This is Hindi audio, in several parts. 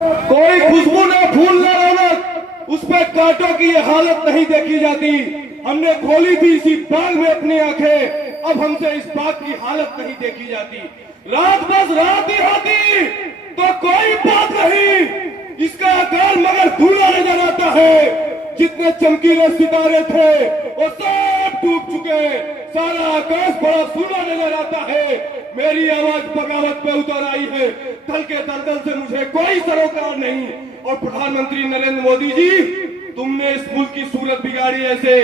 कोई खुशबू ना फूल ना रौनक, उस पे कांटों की ये हालत नहीं देखी जाती। हमने खोली थी इसी बाग में अपनी आंखें, अब हमसे इस बाग की हालत नहीं देखी जाती। रात बस रात ही होती तो कोई बात नहीं, इसका आकार मगर धूला नजर आता है। जितने चमकीले सितारे थे वो सब डूब चुके, सारा आकाश बड़ा सूना नजर आता है। मेरी आवाज बगावत पे उतर आई है, दल के दलदल से मुझे कोई सरोकार नहीं। और प्रधानमंत्री नरेंद्र मोदी जी, तुमने इस मुल्क की सूरत बिगाड़ी ऐसे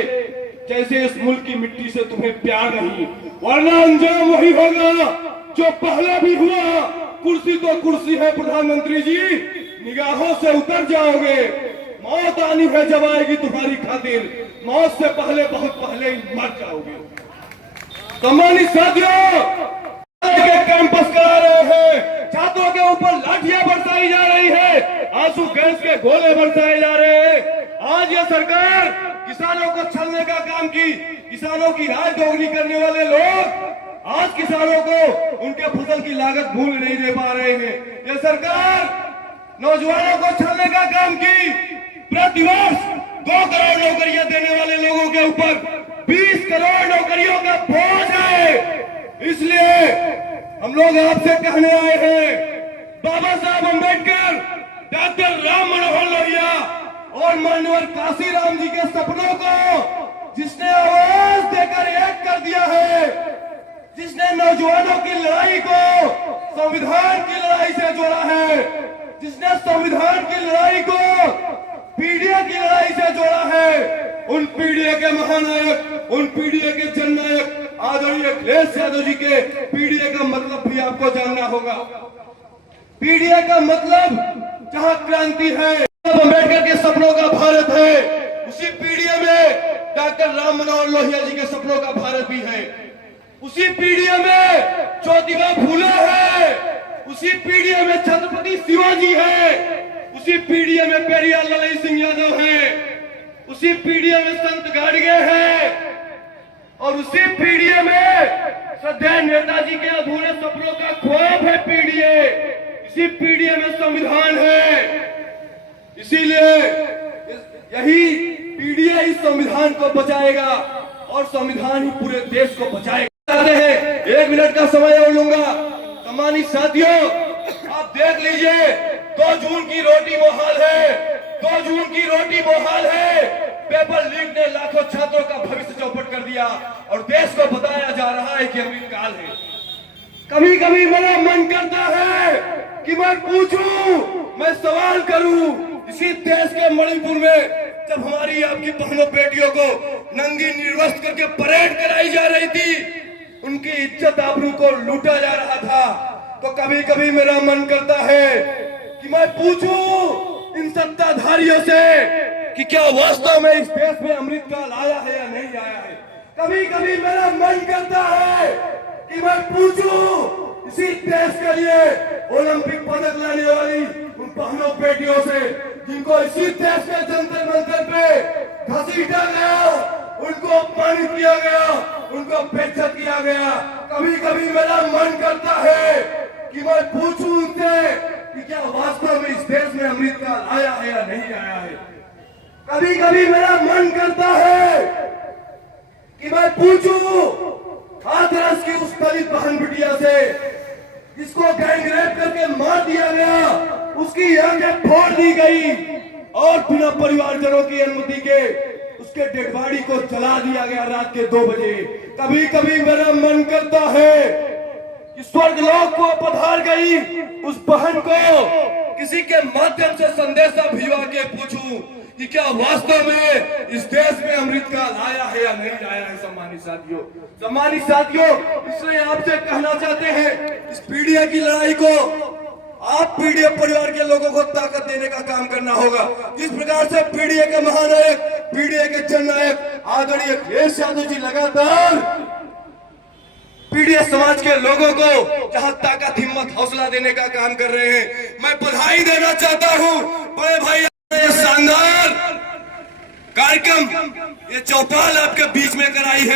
जैसे इस मुल्क की मिट्टी से तुम्हें प्यार नहीं, वरना अंजाम वही होगा जो पहले भी हुआ। कुर्सी तो कुर्सी है प्रधानमंत्री जी, निगाहों से उतर जाओगे। मौत आनी है जब आएगी तुम्हारी खातिर, मौत से पहले बहुत पहले ही मर जाओगे। सम्मानित साथियों, कैंपस करा रहे हैं, छात्रों के ऊपर लाठियां बरसाई जा रही है, आंसू गैस के गोले बरसाए जा रहे हैं। आज यह सरकार किसानों को छलने का काम की, किसानों की राय दोगुनी करने वाले लोग आज किसानों को उनके फसल की लागत भूल नहीं दे पा रहे हैं। यह सरकार नौजवानों को छलने का काम की, प्रतिवर्ष 2 करोड़ नौकरियां देने वाले लोगों के ऊपर 20 करोड़ नौकरियों का बोझ है। इसलिए हम लोग आपसे कहने आए हैं, बाबा साहब अम्बेडकर, डॉक्टर राम मनोहर लोहिया और माननीय काशीराम जी के सपनों को जिसने आवाज देकर एक कर दिया है, जिसने नौजवानों की लड़ाई को संविधान की लड़ाई से जोड़ा है, जिसने संविधान की लड़ाई को पीडीए की लड़ाई से जोड़ा है, उन पीडीए के महानायक, उन पीडीए के जननायक आदरणीय अखिलेश यादव जी के पीडीए का मतलब भी आपको जानना होगा। पीडीए का मतलब जहां क्रांति है, अम्बेडकर के सपनों का भारत है, उसी पीडीए में डॉक्टर राम मनोहर लोहिया जी के सपनों का भारत भी है। उसी पीडीए में ज्योतिबा फूले है, उसी पीडीए में छत्रपति शिवाजी है, उसी पीडीए में पेरियार ललई सिंह यादव है, उसी पीडीए में संत गाडगे है, और उसी पीडीए में श्रद्धेय नेताजी के अधूरे सपनों का ख्वाब है पीडीए। इसी पीडीए में संविधान है। इसीलिए यही पीडीए इस संविधान को बचाएगा और संविधान ही पूरे देश को बचाएगा। 1 मिनट का समय और लूंगा। सम्मानित साथियों, आप देख लीजिए, 2 जून की रोटी मोहाल है, 2 जून की रोटी मोहाल है। पेपर लीक ने लाखों छात्रों का भविष्य चौपट कर दिया और देश को बताया जा रहा है कि अमृत काल है। कभी कभी मेरा मन करता है कि मैं पूछूं, मैं सवाल करूं, इसी देश के मणिपुर में जब हमारी आपकी बहनों बेटियों को नंगी निर्वस्त्र करके परेड कराई जा रही थी, उनकी इज्जत आबरू को लूटा जा रहा था, तो कभी कभी मेरा मन करता है कि मैं पूछूं इन सत्ताधारियों से कि क्या वास्तव में इस देश में अमृत काल आया है या नहीं आया है। कभी कभी मेरा मन करता है कि मैं पूछूं इसी देश के लिए ओलंपिक पदक लाने वाली उन बहनों बेटियों से जिनको इसी देश के जंतर मंतर पे घसीटा गया, उनको अपमानित किया गया, उनको बेइज्जत किया गया। कभी कभी मेरा मन करता है कि मैं पूछूं उनसे कि क्या वास्तव में इस देश में अमृत काल आया है या नहीं आया है। कभी कभी मेरा मन करता है कि मैं पूछूं हाथरस की उस दलित बहन बिटिया से जिसको गैंग रेप करके मार दिया गया, उसकी आंखें फोड़ दी गई और बिना परिवारजनों की अनुमति के उसके डेड बॉडी को जला दिया गया रात के 2 बजे। कभी कभी मेरा मन करता है कि स्वर्गलोक को पधार गई उस बहन को किसी के माध्यम से संदेशा भिजवा के पूछूं कि क्या वास्तव में इस देश में अमृत काल आया है या नहीं आया है। सम्मानित साथियों, इसलिए आपसे कहना चाहते हैं, इस पीडीए की लड़ाई को आप पीडीए परिवार के लोगों को ताकत देने का काम करना होगा। जिस प्रकार से पीडीए के महानायक, पीडीए के जननायक आदरणीय अखिलेश यादव जी लगातार पीडीए समाज के लोगों को जहां ताकत, हिम्मत, हौसला देने का काम कर रहे हैं, मैं बधाई देना चाहता हूं। बड़े भाई, ये शानदार कार्यक्रम, ये चौपाल आपके बीच में कराई है।